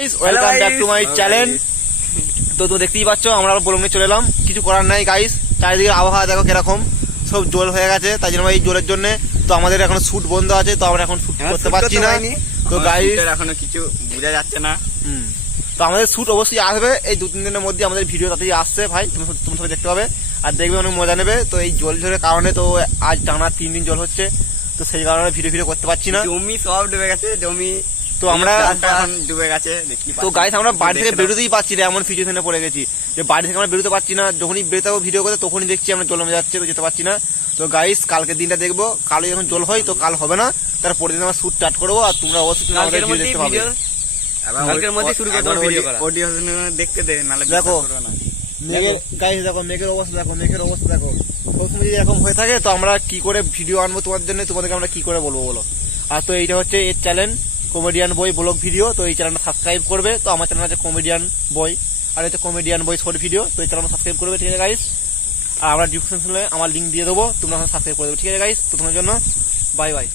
Guys, welcome back to my channel. তো তুমি দেখতেই পাচ্ছ আমরা বলুন চলে এলাম, কিছু করার নাই গাইস। চারিদিকে আবহাওয়া দেখো কিরকম, সব জল হয়ে গেছে। তাই জন্য এই জলের জন্য তো আমাদের এখন শুট বন্ধ আছে, তো আমরা এখন শুট করতে পারছি না। তো গাইস এখনো কিছু বোঝা যাচ্ছে না। তো আমাদের শুট অবশ্যই আসবে এই 2-3 দিনের মধ্যে, আমাদের ভিডিও তাতেই আসছে ভাই, তুমি সবাই দেখতে পাবে আর দেখবে, অনেক মজা নেবে। তো এই জল ঝড়ের কারণে তো আজ টানা 3 দিন জল হচ্ছে, তো সেই কারণে ভিডিও করতে পারছি না। জমি সব ডুবে গেছে, জমি তো আমরা ডুবে গেছে। তো গাইস আমরা বাড়ি থেকে বেরোতেই পারছি না, এমন সিচুয়েশনে পড়ে গেছি যে বাড়ি থেকে আমরা বেরোতে পারছি না। যখনই বেরোতে ভিডিও করতে তখনই দেখছি আমরা জল জমে যাচ্ছে, তো যেতে পারছি না। তো গাইস কালকের দিনটা দেখবো, কালে যখন জল হয় তো কাল হবে না, তার পরের দিন আমরা শুট স্টার্ট করবো। আর তোমরা অবশ্যই আমাদের ভিডিও দেখতে পাবে। কালকের মধ্যে শুরু করব ভিডিও করা, অডিও দেখতে দে, নালে দেখো মেঘের গাইস, দেখো মেঘের অবস্থা, দেখো মেঘের অবস্থা দেখো। সবসময় যদি এরকম হয়ে থাকে তো আমরা কি করে ভিডিও আনবো তোমাদের জন্য, তোমাদেরকে আমরা কি করে বলবো বলো। আর তো এইটা হচ্ছে এর চ্যানেল কমেডিয়ান বয় ব্লগ ভিডিও, তো এই চ্যানেলটা সাবস্ক্রাইব করবে। তো আমার চ্যানেল আছে কমেডিয়ান বয়, আর হচ্ছে কমেডিয়ান বয় শর্ট ভিডিও, তো এই চ্যানেলটা সাবস্ক্রাইব করবে, ঠিক আছে গাইস। আর আমরা ডিসক্রিপশনে আমার লিঙ্ক দিয়ে দেবো, তোমরা সাবস্ক্রাইব করে দেবো, ঠিক আছে গাইস। তো তোমার জন্য বাই বাই।